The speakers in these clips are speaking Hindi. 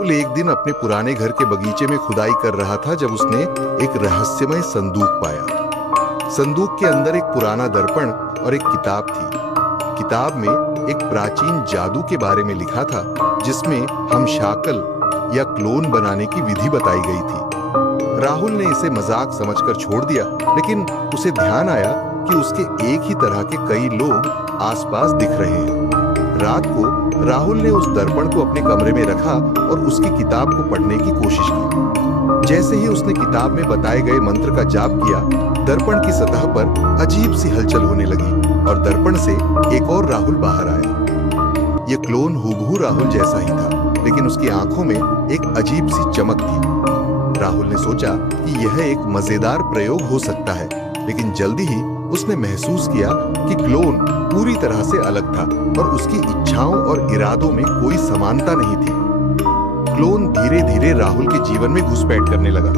राहुल एक दिन अपने पुराने घर के बगीचे में खुदाई कर रहा था जब उसने एक रहस्यमय संदूक पाया। संदूक के अंदर एक पुराना दर्पण और एक किताब थी। किताब में एक प्राचीन जादू के बारे में लिखा था, जिसमें हम शाकल या क्लोन बनाने की विधि बताई गई थी। राहुल ने इसे मजाक समझकर छोड़ दिया, लेकिन उसे ध्यान आया कि उसके एक ही तरह के कई लोग आसपास दिख रहे हैं। रात को राहुल ने उस दर्पण को अपने कमरे में रखा और उसकी किताब को पढ़ने की कोशिश की। जैसे ही उसने किताब में बताए गए मंत्र का जाप किया, दर्पण की सतह पर अजीब सी हलचल होने लगी और दर्पण से एक और राहुल बाहर आया। ये क्लोन हूबहू राहुल जैसा ही था, लेकिन उसकी आंखों में एक अजीब सी चमक थी। राहुल ने सोचा कि यह एक मजेदार प्रयोग हो सकता है, लेकिन जल्दी ही उसने महसूस किया कि क्लोन पूरी तरह से अलग था और उसकी इच्छाओं और इरादों में कोई समानता नहीं थी। क्लोन धीरे धीरे राहुल के जीवन में घुसपैठ करने लगा,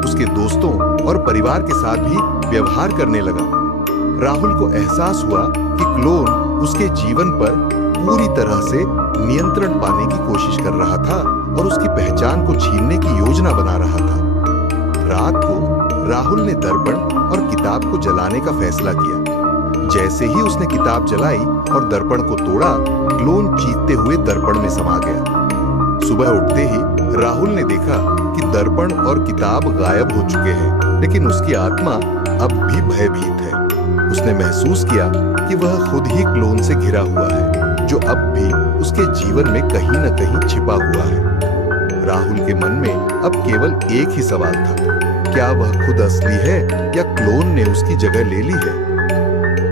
उसके दोस्तों और परिवार के साथ भी व्यवहार करने लगा। राहुल को एहसास हुआ कि क्लोन उसके जीवन पर पूरी तरह से नियंत्रण पाने की कोशिश कर रहा था और उसकी पहचान को छीनने की योजना बना रहा था। रात को राहुल ने दर्पण और किताब को जलाने का फैसला किया। जैसे ही उसने किताब जलाई और दर्पण को तोड़ा, क्लोन चीखते हुए दर्पण में समा गया। सुबह उठते ही राहुल ने देखा कि दर्पण और किताब गायब हो चुके हैं, लेकिन उसकी आत्मा अब भी भयभीत है। उसने महसूस किया कि वह खुद ही क्लोन से घिरा हुआ है, जो अब भी उसके जीवन में कहीं न कहीं छिपा हुआ है। राहुल के मन में अब केवल एक ही सवाल था, क्या वह खुद असली है या क्लोन ने उसकी जगह ले ली है?